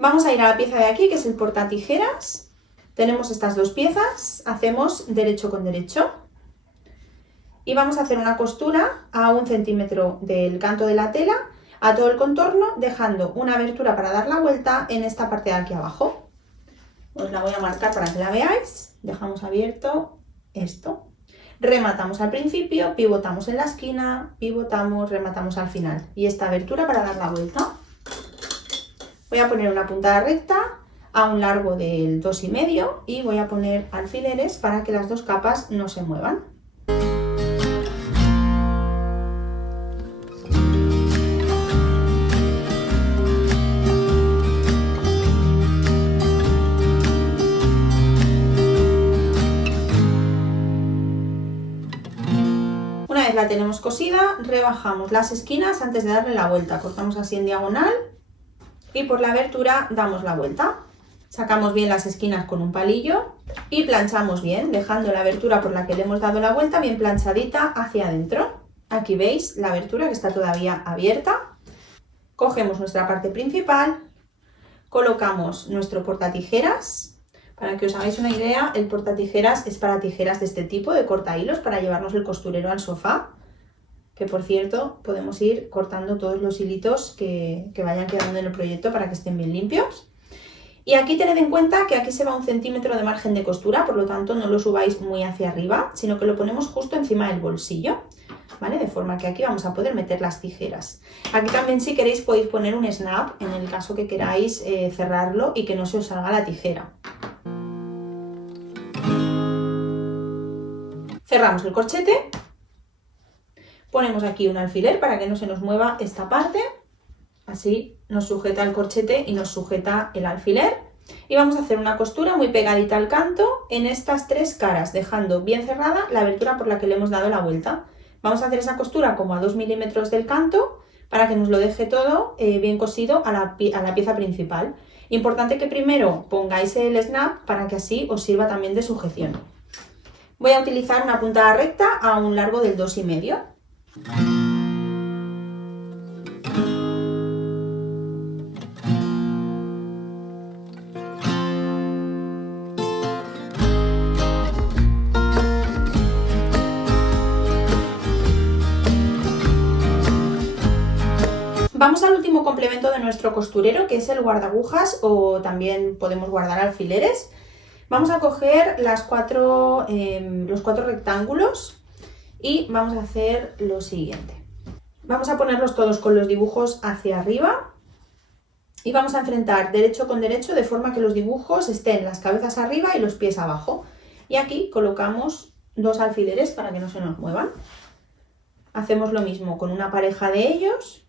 Vamos a ir a la pieza de aquí, que es el portatijeras. Tenemos estas dos piezas, hacemos derecho con derecho. Y vamos a hacer una costura a 1 centímetro del canto de la tela a todo el contorno, dejando una abertura para dar la vuelta en esta parte de aquí abajo. Os la voy a marcar para que la veáis. Dejamos abierto esto. Rematamos al principio, pivotamos en la esquina, pivotamos, rematamos al final. Y esta abertura para dar la vuelta. Voy a poner una puntada recta a un largo del 2,5 y voy a poner alfileres para que las dos capas no se muevan. Una vez la tenemos cosida, rebajamos las esquinas antes de darle la vuelta. Cortamos así en diagonal y por la abertura damos la vuelta. Sacamos bien las esquinas con un palillo y planchamos bien, dejando la abertura por la que le hemos dado la vuelta bien planchadita hacia adentro. Aquí veis la abertura que está todavía abierta. Cogemos nuestra parte principal, colocamos nuestro portatijeras. Para que os hagáis una idea, el portatijeras es para tijeras de este tipo, de cortahilos, para llevarnos el costurero al sofá. Que por cierto, podemos ir cortando todos los hilitos que vayan quedando en el proyecto para que estén bien limpios. Y aquí tened en cuenta que aquí se va 1 centímetro de margen de costura, por lo tanto no lo subáis muy hacia arriba, sino que lo ponemos justo encima del bolsillo, ¿vale? De forma que aquí vamos a poder meter las tijeras. Aquí también, si queréis, podéis poner un snap en el caso que queráis cerrarlo y que no se os salga la tijera. Cerramos el corchete. Ponemos aquí un alfiler para que no se nos mueva esta parte. Así nos sujeta el corchete y nos sujeta el alfiler. Y vamos a hacer una costura muy pegadita al canto en estas tres caras, dejando bien cerrada la abertura por la que le hemos dado la vuelta. Vamos a hacer esa costura como a 2 milímetros del canto para que nos lo deje todo bien cosido a la pieza principal. Importante que primero pongáis el snap para que así os sirva también de sujeción. Voy a utilizar una puntada recta a un largo del 2,5. Vamos al último complemento de nuestro costurero, que es el guardagujas, o también podemos guardar alfileres. Vamos a coger los cuatro rectángulos y vamos a hacer lo siguiente. Vamos a ponerlos todos con los dibujos hacia arriba y vamos a enfrentar derecho con derecho de forma que los dibujos estén las cabezas arriba y los pies abajo. Y aquí colocamos 2 alfileres para que no se nos muevan. Hacemos lo mismo con una pareja de ellos.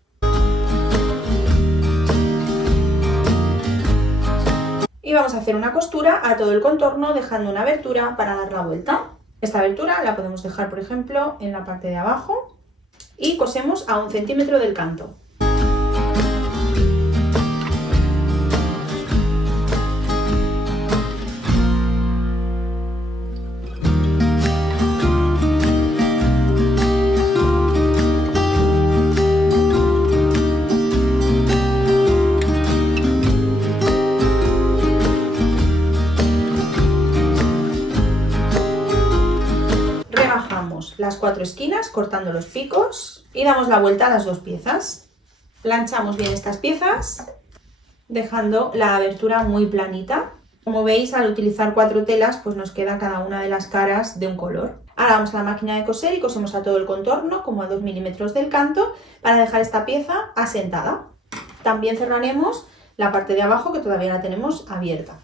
Y vamos a hacer una costura a todo el contorno dejando una abertura para dar la vuelta. Esta abertura la podemos dejar, por ejemplo, en la parte de abajo y cosemos a 1 centímetro del canto. Las 4 esquinas cortando los picos y damos la vuelta a las 2 piezas. Planchamos bien estas piezas dejando la abertura muy planita. Como veis, al utilizar 4 telas pues nos queda cada una de las caras de un color. Ahora vamos a la máquina de coser y cosemos a todo el contorno como a 2 milímetros del canto para dejar esta pieza asentada. También cerraremos la parte de abajo que todavía la tenemos abierta.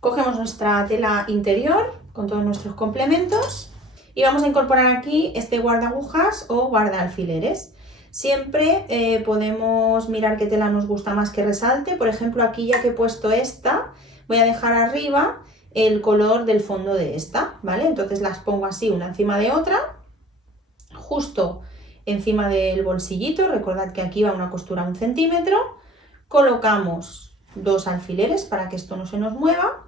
Cogemos nuestra tela interior con todos nuestros complementos y vamos a incorporar aquí este guardagujas o guarda alfileres. Siempre podemos mirar qué tela nos gusta más que resalte. Por ejemplo, aquí ya que he puesto esta, voy a dejar arriba el color del fondo de esta, ¿vale? Entonces las pongo así una encima de otra, justo encima del bolsillito. Recordad que aquí va una costura 1 centímetro. Colocamos 2 alfileres para que esto no se nos mueva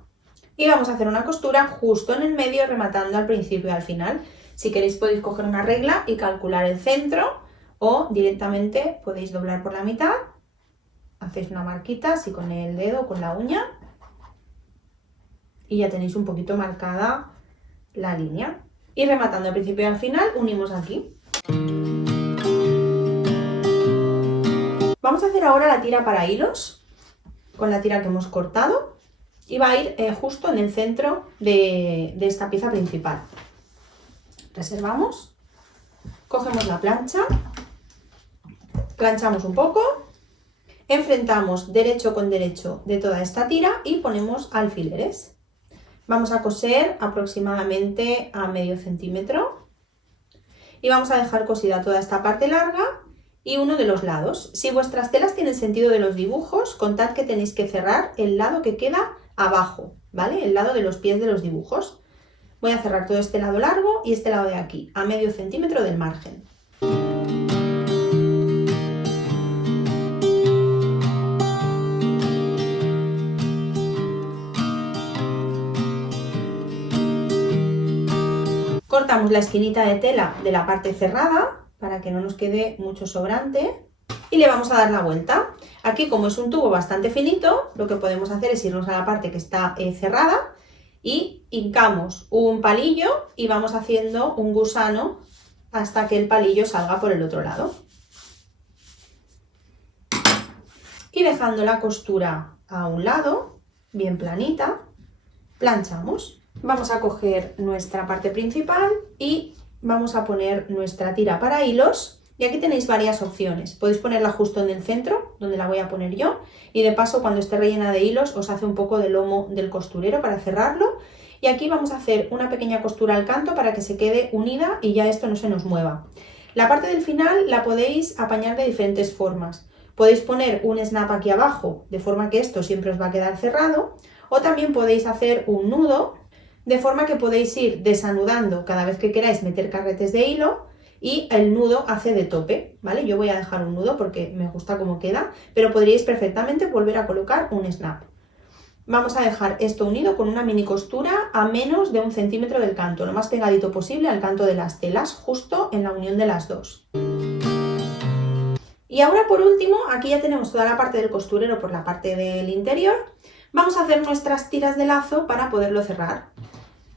y vamos a hacer una costura justo en el medio, rematando al principio y al final. Si queréis podéis coger una regla y calcular el centro, o directamente podéis doblar por la mitad, hacéis una marquita así con el dedo o con la uña y ya tenéis un poquito marcada la línea. Y rematando al principio y al final unimos aquí. Vamos a hacer ahora la tira para hilos con la tira que hemos cortado y va a ir justo en el centro de esta pieza principal. Reservamos, cogemos la plancha, planchamos un poco, enfrentamos derecho con derecho de toda esta tira y ponemos alfileres. Vamos a coser aproximadamente a medio centímetro y vamos a dejar cosida toda esta parte larga y uno de los lados. Si vuestras telas tienen sentido de los dibujos, contad que tenéis que cerrar el lado que queda abajo, ¿vale? El lado de los pies de los dibujos. Voy a cerrar todo este lado largo y este lado de aquí, a medio centímetro del margen. Cortamos la esquinita de tela de la parte cerrada para que no nos quede mucho sobrante y le vamos a dar la vuelta. Aquí, como es un tubo bastante finito, lo que podemos hacer es irnos a la parte que está cerrada y hincamos un palillo y vamos haciendo un gusano hasta que el palillo salga por el otro lado. Y dejando la costura a un lado, bien planita, planchamos. Vamos a coger nuestra parte principal y vamos a poner nuestra tira para hilos. Y aquí tenéis varias opciones. Podéis ponerla justo en el centro, donde la voy a poner yo. Y de paso, cuando esté rellena de hilos, os hace un poco de lomo del costurero para cerrarlo. Y aquí vamos a hacer una pequeña costura al canto para que se quede unida y ya esto no se nos mueva. La parte del final la podéis apañar de diferentes formas. Podéis poner un snap aquí abajo, de forma que esto siempre os va a quedar cerrado. O también podéis hacer un nudo, de forma que podéis ir desanudando cada vez que queráis meter carretes de hilo y el nudo hace de tope, ¿vale? Yo voy a dejar un nudo porque me gusta cómo queda, pero podríais perfectamente volver a colocar un snap. Vamos a dejar esto unido con una mini costura a menos de 1 centímetro del canto, lo más pegadito posible al canto de las telas, justo en la unión de las dos. Y ahora por último, aquí ya tenemos toda la parte del costurero por la parte del interior. Vamos a hacer nuestras tiras de lazo para poderlo cerrar.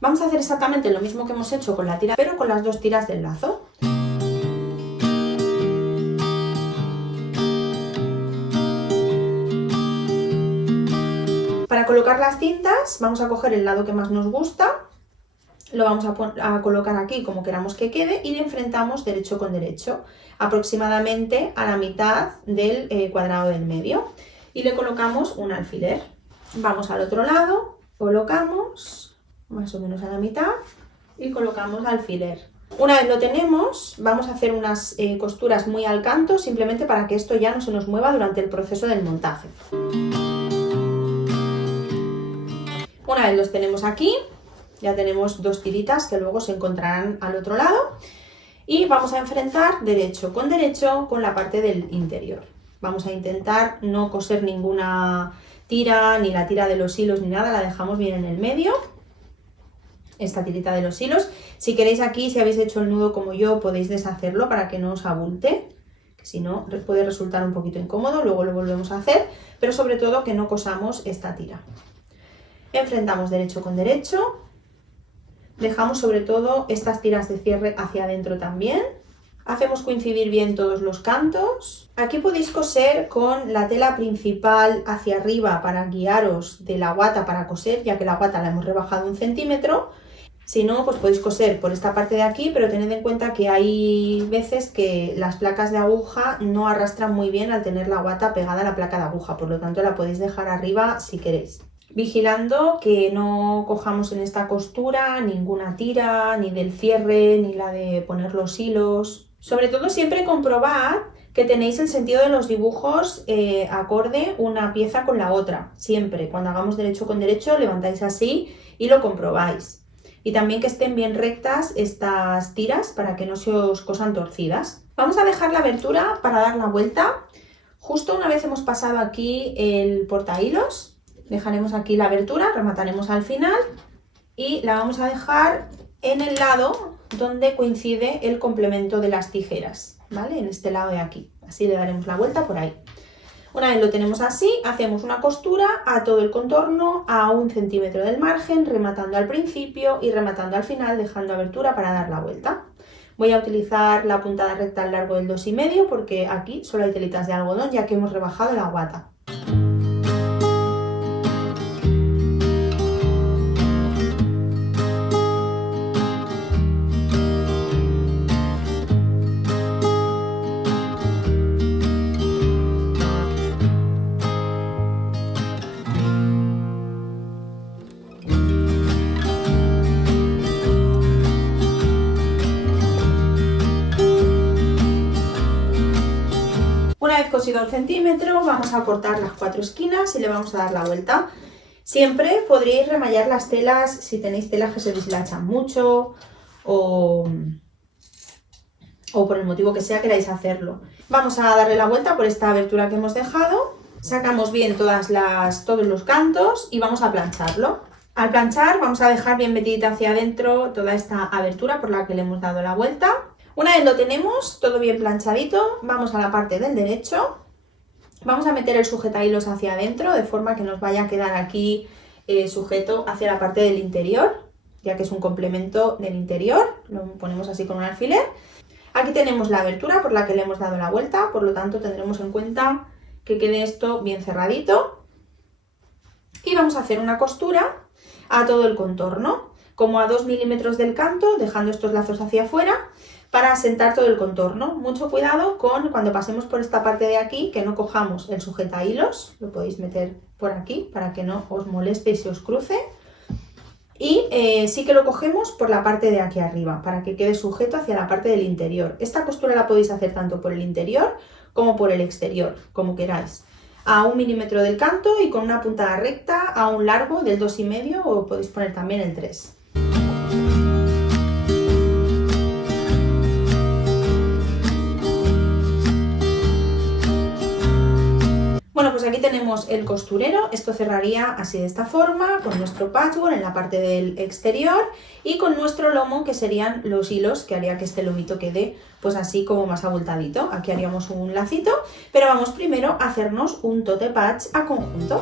Vamos a hacer exactamente lo mismo que hemos hecho con la tira, pero con las 2 tiras del lazo. Para colocar las cintas vamos a coger el lado que más nos gusta, lo vamos a colocar aquí como queramos que quede y le enfrentamos derecho con derecho, aproximadamente a la mitad del cuadrado del medio y le colocamos un alfiler. Vamos al otro lado, colocamos más o menos a la mitad y colocamos alfiler. Una vez lo tenemos, vamos a hacer unas costuras muy al canto, simplemente para que esto ya no se nos mueva durante el proceso del montaje. Una vez los tenemos aquí, ya tenemos 2 tiritas que luego se encontrarán al otro lado y vamos a enfrentar derecho con la parte del interior. Vamos a intentar no coser ninguna tira, ni la tira de los hilos ni nada, la dejamos bien en el medio. Esta tirita de los hilos. Si queréis aquí, si habéis hecho el nudo como yo, podéis deshacerlo para que no os abulte, que si no puede resultar un poquito incómodo, luego lo volvemos a hacer, pero sobre todo que no cosamos esta tira. Enfrentamos derecho con derecho, dejamos sobre todo estas tiras de cierre hacia adentro también, hacemos coincidir bien todos los cantos. Aquí podéis coser con la tela principal hacia arriba para guiaros de la guata para coser, ya que la guata la hemos rebajado 1 centímetro. Si no, pues podéis coser por esta parte de aquí, pero tened en cuenta que hay veces que las placas de aguja no arrastran muy bien al tener la guata pegada a la placa de aguja, por lo tanto la podéis dejar arriba si queréis. Vigilando que no cojamos en esta costura ninguna tira, ni del cierre, ni la de poner los hilos. Sobre todo siempre comprobad que tenéis el sentido de los dibujos acorde una pieza con la otra. Siempre, cuando hagamos derecho con derecho, levantáis así y lo comprobáis. Y también que estén bien rectas estas tiras para que no se os cosan torcidas. Vamos a dejar la abertura para dar la vuelta. Justo una vez hemos pasado aquí el portahilos, dejaremos aquí la abertura, remataremos al final y la vamos a dejar en el lado donde coincide el complemento de las tijeras, ¿vale? En este lado de aquí. Así le daremos la vuelta por ahí. Una vez lo tenemos así, hacemos una costura a todo el contorno a 1 centímetro del margen, rematando al principio y rematando al final, dejando abertura para dar la vuelta. Voy a utilizar la puntada recta al largo del 2,5 porque aquí solo hay telitas de algodón ya que hemos rebajado la guata. Una vez cosido el centímetro, vamos a cortar las 4 esquinas y le vamos a dar la vuelta. Siempre podréis remallar las telas si tenéis telas que se deshilachan mucho o por el motivo que sea queráis hacerlo. Vamos a darle la vuelta por esta abertura que hemos dejado. Sacamos bien todos los cantos y vamos a plancharlo. Al planchar vamos a dejar bien metidita hacia adentro toda esta abertura por la que le hemos dado la vuelta. Una vez lo tenemos todo bien planchadito, vamos a la parte del derecho. Vamos a meter el sujetahilos hacia adentro de forma que nos vaya a quedar aquí sujeto hacia la parte del interior, ya que es un complemento del interior. Lo ponemos así con un alfiler. Aquí tenemos la abertura por la que le hemos dado la vuelta, por lo tanto tendremos en cuenta que quede esto bien cerradito. Y vamos a hacer una costura a todo el contorno, como a 2 milímetros del canto, dejando estos lazos hacia afuera, para asentar todo el contorno. Mucho cuidado con cuando pasemos por esta parte de aquí, que no cojamos el sujetahilos, lo podéis meter por aquí para que no os moleste y se os cruce. Y sí que lo cogemos por la parte de aquí arriba, para que quede sujeto hacia la parte del interior. Esta costura la podéis hacer tanto por el interior como por el exterior, como queráis. A 1 milímetro del canto y con una puntada recta a un largo del 2,5 o podéis poner también el 3. Bueno, pues aquí tenemos el costurero. Esto cerraría así de esta forma, con nuestro patchwork en la parte del exterior y con nuestro lomo, que serían los hilos, que haría que este lomito quede pues así como más abultadito. Aquí haríamos un lacito, pero vamos primero a hacernos un tote patch a conjunto.